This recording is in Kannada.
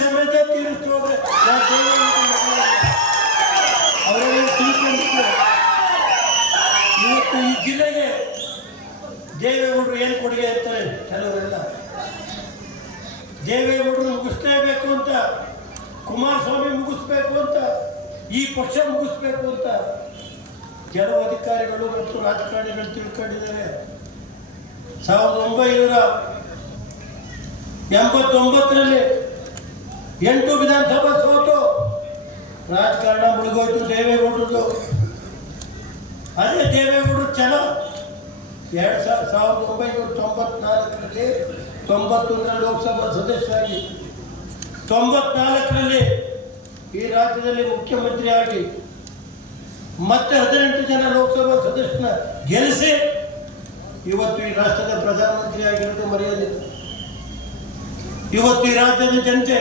ಸಮೇತ ತೀರಿಸ್ತು ಹೋದ್ರೆ ಇವತ್ತು ಈ ಜಿಲ್ಲೆಗೆ ದೇವೇಗೌಡರು ಏನು ಕೊಡುಗೆ ಅಂತಾರೆ ಕೆಲವರೆಲ್ಲ? ದೇವೇಗೌಡರು ಮುಗಿಸ್ಲೇಬೇಕು ಅಂತ, ಕುಮಾರಸ್ವಾಮಿ ಮುಗಿಸ್ಬೇಕು ಅಂತ, ಈ ಪಕ್ಷ ಮುಗಿಸ್ಬೇಕು ಅಂತ ಕೆಲವು ಅಧಿಕಾರಿಗಳು ಮತ್ತು ರಾಜಕಾರಣಿಗಳು ತಿಳ್ಕೊಂಡಿದ್ದಾರೆ. ಸಾವಿರದ ಒಂಬೈನೂರ ಎಂಬತ್ತೊಂಬತ್ತರಲ್ಲಿ ಎಂಟು ವಿಧಾನಸಭಾ ಸೋತು. ರಾಜಕಾರಣ ಮುಳುಗೋಯ್ತು ದೇವೇಗೌಡರದು ಅದೇ ದೇವೇಗೌಡರು ಛಲ ಎರಡು ಸಾವಿರ ಸಾವಿರದ ಒಂಬೈನೂರ ತೊಂಬತ್ನಾಲ್ಕರಲ್ಲಿ ತೊಂಬತ್ತೊಂದರ ಲೋಕಸಭಾ ಸದಸ್ಯರಾಗಿ. ತೊಂಬತ್ನಾಲ್ಕರಲ್ಲಿ ಈ ರಾಜ್ಯದಲ್ಲಿ ಮುಖ್ಯಮಂತ್ರಿ ಆಗಿ, ಮತ್ತೆ ಹದಿನೆಂಟು ಜನ ಲೋಕಸಭಾ ಸದಸ್ಯನ ಗೆಲ್ಲಿಸಿ, ಇವತ್ತು ಈ ರಾಷ್ಟ್ರದ ಪ್ರಧಾನಮಂತ್ರಿ ಆಗಿರೋದು ಮರೆಯೋದಿಲ್ಲ ಇವತ್ತು ಈ ರಾಜ್ಯದ ಜನತೆ